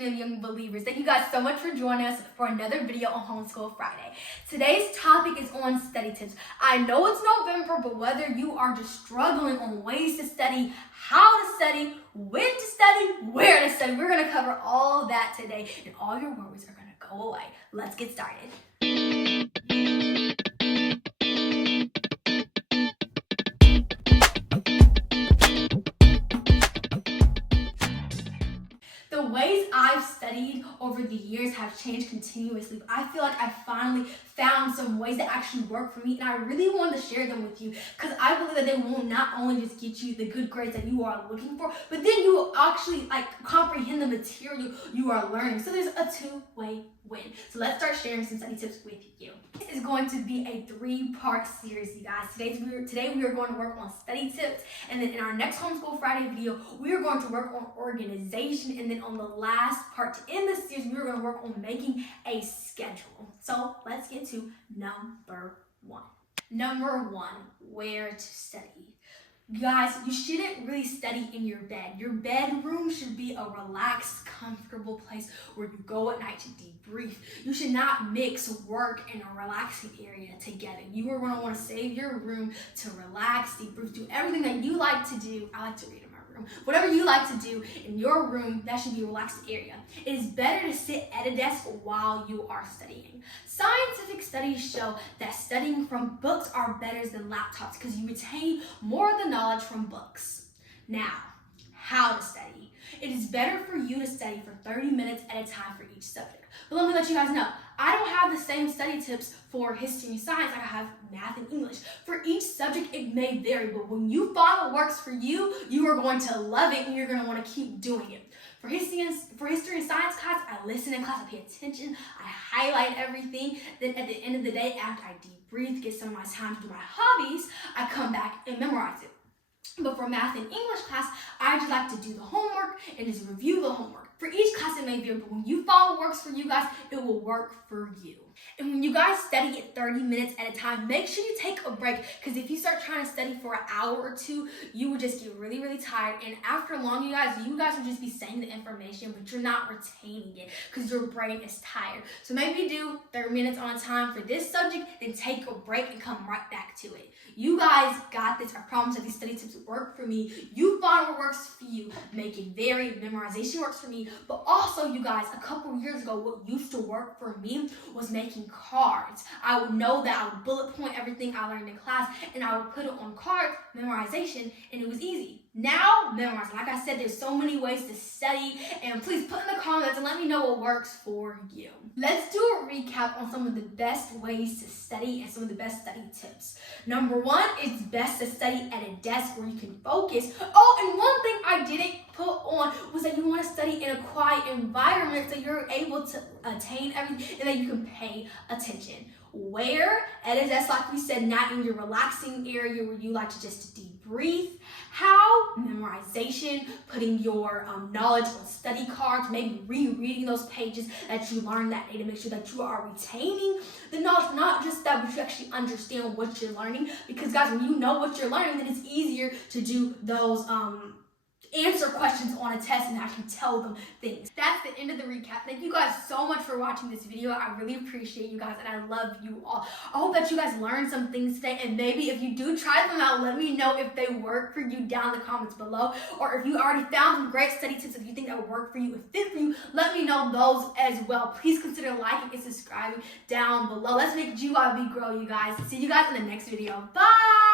generation of young believers. Thank you guys so much for joining us for another video on Homeschool Friday. Today's topic is on study tips. I know it's November, but whether you are just struggling on ways to study, how to study, when to study, where to study, we're going to cover all that today, and all your worries are going to go away. Let's get started. The ways I've studied over the years have changed continuously, but I feel like I finally found some ways that actually work for me, and I really wanted to share them with you because I believe that they will not only just get you the good grades that you are looking for, but then you will actually comprehend the material you are learning. So there's a two-way win. So let's start sharing some study tips with you. This is going to be a three-part series, you guys. Today we are going to work on study tips, and then in our next Homeschool Friday video, we are going to work on organization, and then on the last part to end this series, we are going to work on making a schedule. So let's get to number one. Number one, where to study. Guys, you shouldn't really study in your bed. Your bedroom should be a relaxed, comfortable place where you go at night to debrief. You should not mix work and a relaxing area together. You are going to want to save your room to relax, debrief, do everything that you like to do. I like to read in my room. Whatever you like to do in your room, that should be a relaxed area. It is better to sit at a desk while you are studying. Scientific studies show that studying from books are better than laptops because you retain more of the knowledge from books. Now, how to study. It is better for you to study for 30 minutes at a time for each subject. But let me let you guys know, I don't have the same study tips for history and science. I have math and English. For each subject, it may vary, but when you find what works for you, you are going to love it and you're going to want to keep doing it. For history and science class, I listen in class, I pay attention, I highlight everything. Then at the end of the day, after I debrief, get some of my time to do my hobbies, I come back and memorize it. But for math and English class, I just like to do the homework and just review the homework. For each class, it may vary, but when you find what works for you guys, it will work for you. And when you guys study at 30 minutes at a time, make sure you take a break, because if you start trying to study for an hour or two, you will just get really, really tired. And after long, you guys will just be saying the information, but you're not retaining it because your brain is tired. So maybe do 30 minutes on time for this subject, then take a break and come right back to it. You guys got this. I promise that these study tips work for me. You find what works for you. Make it vary. Memorization works for me. But also, you guys, a couple years ago, what used to work for me was making cards. I would know that I would bullet point everything I learned in class, and I would put it on cards, memorization, and it was easy. Now, memorizing. Like I said, there's so many ways to study, and please put in the comments and let me know what works for you. Let's do a recap on some of the best ways to study and some of the best study tips. Number one, it's best to study at a desk where you can focus. Oh, and one thing I didn't put on was that you want to study in a quiet environment so you're able to attain everything and that you can pay attention. Where? At a desk, like we said, not in your relaxing area where you like to just debrief. How? Memorization, putting your knowledge on study cards, maybe rereading those pages that you learned that day to make sure that you are retaining the knowledge, not just that, but you actually understand what you're learning. Because guys, when you know what you're learning, then it's easier to do those answer questions on a test and actually tell them things. That's the end of the recap. Thank you guys so much for watching this video. I really appreciate you guys, and I love you all. I hope that you guys learned some things today, and maybe if you do try them out, let me know if they work for you down in the comments below, or if you already found some great study tips, if you think that would work for you and fit for you, let me know those as well. Please consider liking and subscribing down below. Let's make GYB grow, you guys. See you guys in the next video. Bye!